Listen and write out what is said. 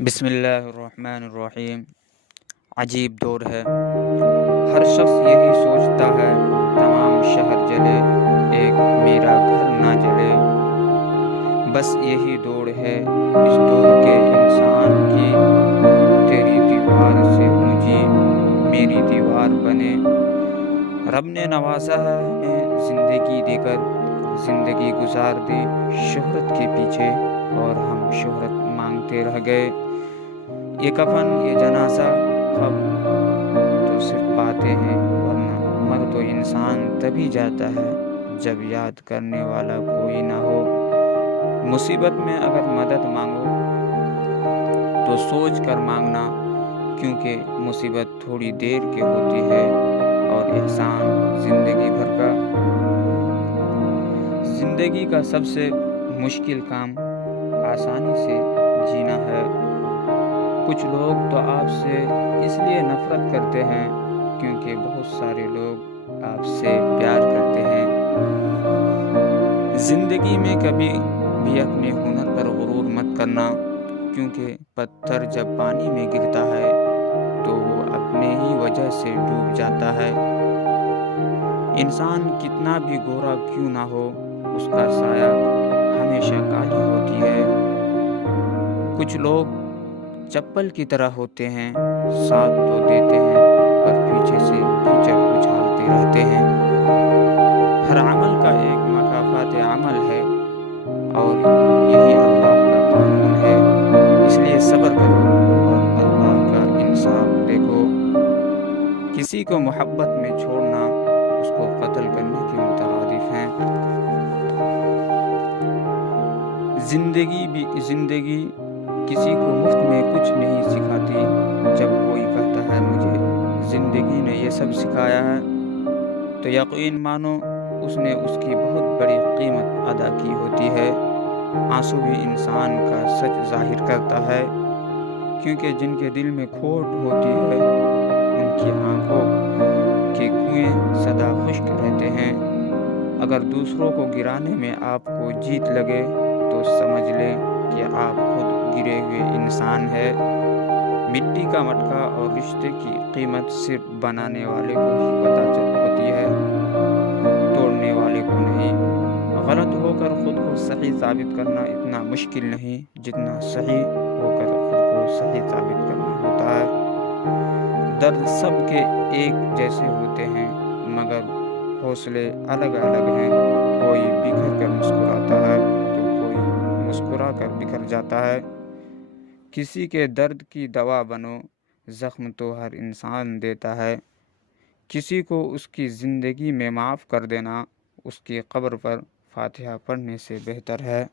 بسم اللہ الرحمن الرحیم۔ عجیب دور ہے، ہر شخص یہی سوچتا ہے تمام شہر جلے، ایک میرا گھر نہ جلے۔ بس یہی دوڑ ہے اس دور کے انسان کی، تیری دیوار سے اونچی میری دیوار بنے۔ رب نے نوازا ہے ہمیں زندگی دے کر، زندگی گزار دی شہرت کے پیچھے، اور ہم شہرت مانگتے رہ گئے۔ یہ کفن یہ جنازہ خب تو صرف باتیں ہیں، ورنہ مر تو انسان تبھی جاتا ہے جب یاد کرنے والا کوئی نہ ہو۔ مصیبت میں اگر مدد مانگو تو سوچ کر مانگنا، کیونکہ مصیبت تھوڑی دیر کی ہوتی ہے اور احسان زندگی بھر کا۔ زندگی کا سب سے مشکل کام آسانی سے جینا ہے۔ کچھ لوگ تو آپ سے اس لیے نفرت کرتے ہیں کیونکہ بہت سارے لوگ آپ سے پیار کرتے ہیں۔ زندگی میں کبھی بھی اپنے ہنر پر غرور مت کرنا، کیونکہ پتھر جب پانی میں گرتا ہے تو وہ اپنے ہی وجہ سے ڈوب جاتا ہے۔ انسان کتنا بھی گورا کیوں نہ ہو، اس کا سایہ ہمیشہ کالی ہوتی ہے۔ کچھ لوگ چپل کی طرح ہوتے ہیں، ساتھ تو دیتے ہیں پر پیچھے سے کیچڑ اچھالتے رہتے ہیں۔ ہر عمل کا ایک مکافات عمل ہے، اور یہی اللہ کا قانون ہے۔ اس لیے صبر کرو اور اللہ کا انصاف دیکھو۔ کسی کو محبت میں چھوڑنا اس کو قتل کرنے کے مترادف ہے۔ زندگی کسی کو مفت میں کچھ نہیں سکھاتی۔ جب کوئی کہتا ہے مجھے زندگی نے یہ سب سکھایا ہے، تو یقین مانو اس نے اس کی بہت بڑی قیمت ادا کی ہوتی ہے۔ آنسو بھی انسان کا سچ ظاہر کرتا ہے، کیونکہ جن کے دل میں کھوٹ ہوتی ہے ان کی آنکھوں کے کنویں سدا خشک رہتے ہیں۔ اگر دوسروں کو گرانے میں آپ کو جیت لگے تو سمجھ لیں کہ آپ خود گرے ہوئے انسان ہے۔ مٹی کا مٹکا اور رشتے کی قیمت صرف بنانے والے کو ہی پتہ ہوتی ہے، توڑنے والے کو نہیں۔ غلط ہو کر خود کو صحیح ثابت کرنا اتنا مشکل نہیں جتنا صحیح ہو کر خود کو صحیح ثابت کرنا ہوتا ہے۔ درد سب کے ایک جیسے ہوتے ہیں، مگر حوصلے الگ الگ ہیں۔ کوئی بکھر کر مسکراتا ہے تو کوئی مسکرا کر بکھر جاتا ہے۔ کسی کے درد کی دوا بنو، زخم تو ہر انسان دیتا ہے۔ کسی کو اس کی زندگی میں معاف کر دینا، اس کی قبر پر فاتحہ پڑھنے سے بہتر ہے۔